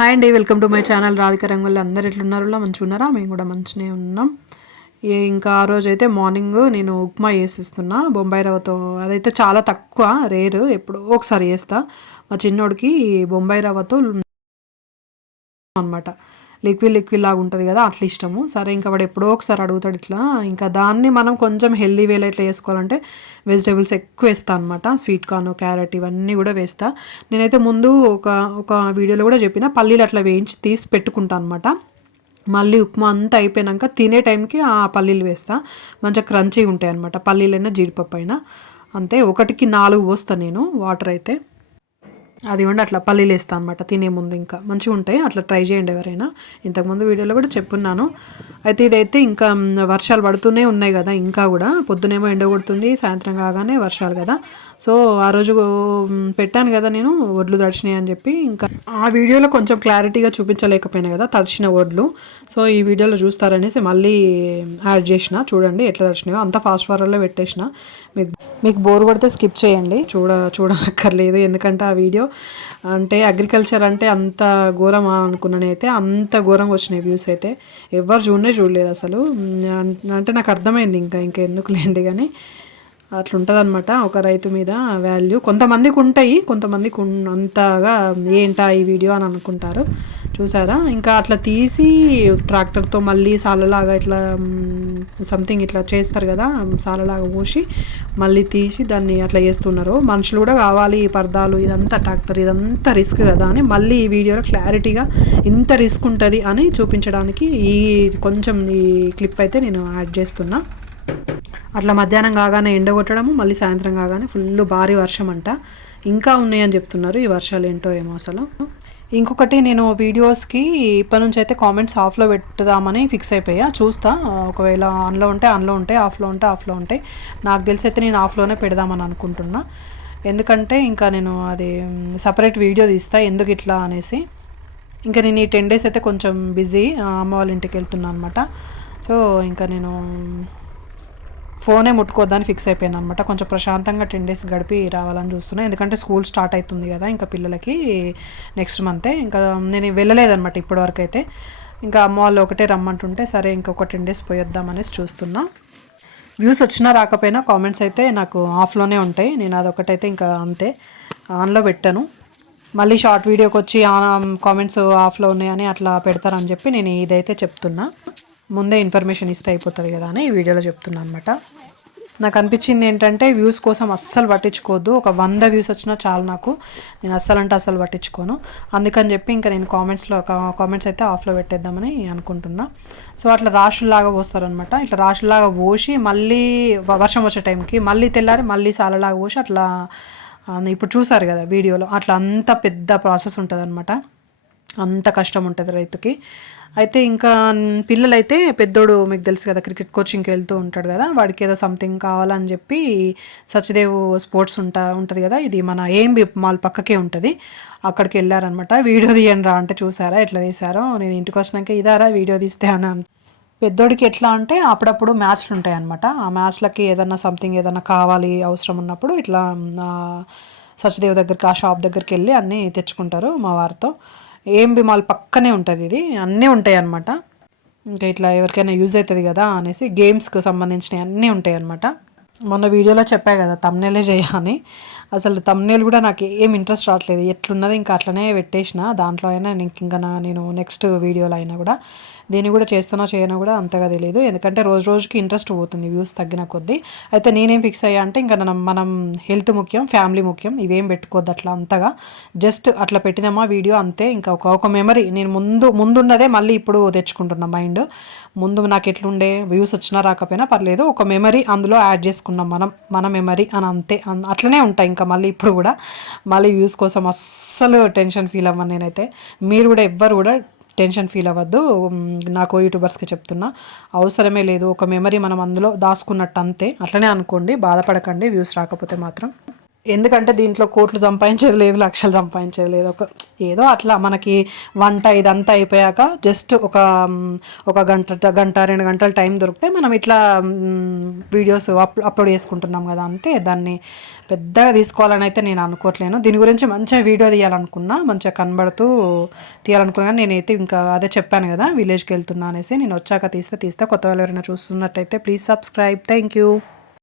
Hi అండి, welcome to my channel Radhika రంగులు. అందరు ఎట్లున్నారో మంచిగా ఉన్నారా? మేము కూడా మంచిగానే ఉన్నాం. ఇంకా ఆ రోజు అయితే మార్నింగ్ నేను ఉప్మా చేసిస్తున్నా బొంబాయి రవ్వతో. అదైతే చాలా తక్కువ, రేరు, ఎప్పుడో ఒకసారి చేస్తా. మా చిన్నోడికి బొంబాయి రవ్వతో అనమాట లిక్విడ్ లాగా ఉంటుంది కదా, అట్లా ఇష్టము. సరే ఇంకా వాడు ఎప్పుడో ఒకసారి అడుగుతాడు ఇట్లా. ఇంకా దాన్ని మనం కొంచెం హెల్దీ వేలో ఇట్లా చేసుకోవాలంటే వెజిటేబుల్స్ ఎక్కువ వేస్తాను అనమాట. స్వీట్ కార్న్, క్యారెట్ ఇవన్నీ కూడా వేస్తా. నేనైతే ముందు ఒక వీడియోలో కూడా చెప్పిన, పల్లీలు అట్లా వేయించి తీసి పెట్టుకుంటాను అనమాట. మళ్ళీ ఉప్మా అంతా అయిపోయాక తినే టైంకి ఆ పల్లీలు వేస్తా. మంచిగా క్రంచీగా ఉంటాయి అనమాట, పల్లీలైనా జీడిపప్పు అయినా అంతే. 1కి 4 పోస్తాను నేను వాటర్ అయితే. అది కూడా అట్లా పల్లీలు వేస్తాను అనమాట తినే ముందు. ఇంకా మంచిగా ఉంటాయి, అట్లా ట్రై చేయండి ఎవరైనా. ఇంతకుముందు వీడియోలో కూడా చెప్పున్నాను. అయితే ఇదైతే ఇంకా వర్షాలు పడుతూనే ఉన్నాయి కదా, ఇంకా కూడా పొద్దునేమో ఎండ కొడుతుంది, సాయంత్రం కాగానే వర్షాలు కదా. సో ఆ రోజు పెట్టాను కదా నేను వడ్లు తడిచినాయి అని చెప్పి. ఇంకా ఆ వీడియోలో కొంచెం క్లారిటీగా చూపించలేకపోయినా కదా తడిచిన వడ్లు. సో ఈ వీడియోలో చూస్తారనేసి మళ్ళీ యాడ్ చేసిన. చూడండి ఎట్లా తడిచినాయో. అంతా ఫాస్ట్ ఫార్వర్డ్లో పెట్టేసిన. మీకు బోర్ కొడితే స్కిప్ చేయండి, చూడక్కర్లేదు. ఎందుకంటే ఆ వీడియో అంటే అగ్రికల్చర్ అంటే అంత ఘోరం అనుకున్నాను. అయితే అంత ఘోరంగా వచ్చినాయి వ్యూస్ అయితే. ఎవరు చూడలేదు అసలు. అంటే నాకు అర్థమైంది ఇంకా ఎందుకు లేండి కానీ అట్లుంటుంది అనమాట ఒక రైతు మీద వాల్యూ. కొంతమందికి ఉంటాయి, కొంతమందికి అంతగా ఏంటా ఈ వీడియో అని అనుకుంటారు. చూసారా? ఇంకా అట్లా తీసి ట్రాక్టర్తో మళ్ళీ సాలలాగా ఇట్లా సంథింగ్ ఇట్లా చేస్తారు కదా, సాలలాగా పోసి మళ్ళీ తీసి దాన్ని అట్లా చేస్తున్నారు. మనుషులు కూడా కావాలి, పరదాలు, ఇదంతా ట్రాక్టర్, ఇదంతా రిస్క్ కదా అని మళ్ళీ ఈ వీడియోలో క్లారిటీగా ఇంత రిస్క్ ఉంటుంది అని చూపించడానికి కొంచెం ఈ క్లిప్ అయితే నేను యాడ్ చేస్తున్నా. అట్లా మధ్యాహ్నం కాగానే ఎండ కొట్టడము, మళ్ళీ సాయంత్రం కాగానే ఫుల్ భారీ వర్షం అంట. ఇంకా ఉన్నాయని చెప్తున్నారు. ఈ వర్షాలు ఏంటో ఏమో అసలు. ఇంకొకటి, నేను వీడియోస్కి ఇప్పటి నుంచి అయితే కామెంట్స్ ఆఫ్లో పెట్టుదామని ఫిక్స్ అయిపోయా. చూస్తా, ఒకవేళ ఆన్లో ఉంటాయి, ఆఫ్లో ఉంటాయి. నాకు తెలిసి అయితే నేను ఆఫ్లోనే పెడదామని అనుకుంటున్నా. ఎందుకంటే ఇంకా నేను అది సపరేట్ వీడియో తీస్తా ఎందుకు ఇట్లా అనేసి. ఇంకా నేను ఈ 10 days అయితే కొంచెం బిజీ, అమ్మ వాళ్ళ ఇంటికి వెళ్తున్నా అనమాట. సో ఇంకా నేను ఫోనే ముట్టుకోవద్దని ఫిక్స్ అయిపోయాను అనమాట. కొంచెం ప్రశాంతంగా 10 days గడిపి రావాలని చూస్తున్నాను. ఎందుకంటే స్కూల్ స్టార్ట్ అవుతుంది కదా ఇంకా పిల్లలకి నెక్స్ట్ మంతే. ఇంకా నేను వెళ్ళలేదనమాట ఇప్పటివరకు అయితే. ఇంకా అమ్మ వాళ్ళు ఒకటే రమ్మంటుంటే సరే ఇంకొక 10 days పోయొద్దామనేసి చూస్తున్నా. వ్యూస్ వచ్చినా రాకపోయినా కామెంట్స్ అయితే నాకు ఆఫ్లోనే ఉంటాయి. నేను అదొకటైతే ఇంకా అంతే, ఆన్లో పెట్టాను. మళ్ళీ షార్ట్ వీడియోకి వచ్చి కామెంట్స్ ఆఫ్లో ఉన్నాయని అట్లా పెడతారని చెప్పి నేను ఇదైతే చెప్తున్నా. ముందే ఇన్ఫర్మేషన్ ఇస్తే అయిపోతుంది కదా అని ఈ వీడియోలో చెప్తున్నా అనమాట. నాకు అనిపించింది ఏంటంటే వ్యూస్ కోసం అస్సలు పట్టించుకోవద్దు. ఒక 100 వ్యూస్ వచ్చినా చాలు నాకు. నేను అస్సలు పట్టించుకోను. అందుకని చెప్పి ఇంకా నేను కామెంట్స్ అయితే ఆఫ్లో పెట్టేద్దామని అనుకుంటున్నా. సో అట్లా రాషుల్లాగా పోస్తారనమాట. ఇట్లా రాషుల్లాగా పోసి మళ్ళీ వర్షం వచ్చే టైంకి మళ్ళీ తెల్లారి మళ్ళీ సాలలాగా పోసి అట్లా. ఇప్పుడు చూసారు కదా వీడియోలో, అట్లా అంత పెద్ద ప్రాసెస్ ఉంటుంది అనమాట. అంత కష్టం ఉంటుంది రైతుకి. అయితే ఇంకా పిల్లలైతే, పెద్దోడు మీకు తెలుసు కదా క్రికెట్ కోచింగ్కి వెళ్తూ ఉంటాడు కదా, వాడికి ఏదో సంథింగ్ కావాలని చెప్పి సచ్దేవ్ స్పోర్ట్స్ ఉంటుంది కదా, ఇది మన ఏఎంబి మాల్ పక్కకే ఉంటుంది, అక్కడికి వెళ్ళారనమాట. వీడియో తీయండి రా అంటే చూసారా ఎట్లా తీసారో. నేను ఇంటికి వచ్చినాక ఇదారా వీడియో తీస్తే అని. పెద్దోడికి ఎట్లా అంటే అప్పుడప్పుడు మ్యాచ్లు ఉంటాయి అనమాట. ఆ మ్యాచ్లకి ఏదన్నా కావాలి అవసరం ఉన్నప్పుడు ఇట్లా సచ్దేవ్ దగ్గరికి, ఆ షాప్ దగ్గరికి వెళ్ళి అన్నీ తెచ్చుకుంటారు మా వారితో. ఏఎంబి మాల్ పక్కనే ఉంటుంది, ఇది అన్నీ ఉంటాయి అన్నమాట. ఇంకా ఇట్లా ఎవరికైనా యూజ్ అవుతుంది కదా అనేసి గేమ్స్కి సంబంధించినవి అన్నీ ఉంటాయి అన్నమాట. మొన్న వీడియోలో చెప్పా కదా తమ్నేలే చేయని, అసలు తమ్నేల్ కూడా నాకు ఏం ఇంట్రెస్ట్ రావట్లేదు. ఎట్లున్నది ఇంకా అట్లనే పెట్టేసిన. దాంట్లో అయినా నేను నెక్స్ట్ వీడియోలో అయినా కూడా దీన్ని కూడా చేస్తానో చేయనో కూడా అంతగా తెలియదు. ఎందుకంటే రోజుకి ఇంట్రెస్ట్ పోతుంది వ్యూస్ తగ్గిన కొద్దీ. అయితే నేనేం ఫిక్స్ అయ్యా అంటే ఇంకా మనం హెల్త్ ముఖ్యం, ఫ్యామిలీ ముఖ్యం, ఇవేం పెట్టుకోవద్దు అట్లా అంతగా. జస్ట్ అట్లా పెట్టినామా వీడియో అంతే. ఇంకా ఒక మెమరీ, నేను ముందున్నదే మళ్ళీ ఇప్పుడు తెచ్చుకుంటున్నా మైండ్. ముందు నాకు ఎట్లుండే, వ్యూస్ వచ్చినా రాకపోయినా పర్లేదు, ఒక మెమరీ అందులో యాడ్ చేసుకున్నాం మన మెమరీ అని అంతే. అట్లనే ఉంటాయి ఇంకా మళ్ళీ ఇప్పుడు కూడా. మళ్ళీ వ్యూస్ కోసం అస్సలు టెన్షన్ ఫీల్ అవ్వను నేనైతే. మీరు కూడా ఎవ్వరు కూడా టెన్షన్ ఫీల్ అవ్వద్దు. నాకు యూట్యూబర్స్కి చెప్తున్నా, అవసరమే లేదు. ఒక మెమరీ మనం అందులో దాచుకున్నట్టు అంతే. అట్లనే అనుకోండి, బాధపడకండి వ్యూస్ రాకపోతే మాత్రం. ఎందుకంటే దీంట్లో కోట్లు సంపాదించేది లేదు, లక్షలు సంపాదించేది లేదు. ఏదో అట్లా మనకి వంట ఇదంతా అయిపోయాక జస్ట్ ఒక గంట 2 గంటల టైం దొరికితే మనం ఇట్లా వీడియోస్ అప్లోడ్ చేసుకుంటున్నాం కదా, అంతే. దాన్ని పెద్దగా తీసుకోవాలని అయితే నేను అనుకోవట్లేను. దీని గురించి మంచిగా వీడియో తీయాలనుకున్నా, మంచిగా కనబడుతూ తీయాలనుకున్నా. నేనైతే ఇంకా అదే చెప్పాను కదా విలేజ్కి వెళ్తున్నా అనేసి. నేను వచ్చాక తీస్తే కొత్త వాళ్ళు ఎవరైనా చూస్తున్నట్టయితే ప్లీజ్ సబ్స్క్రైబ్. Thank you.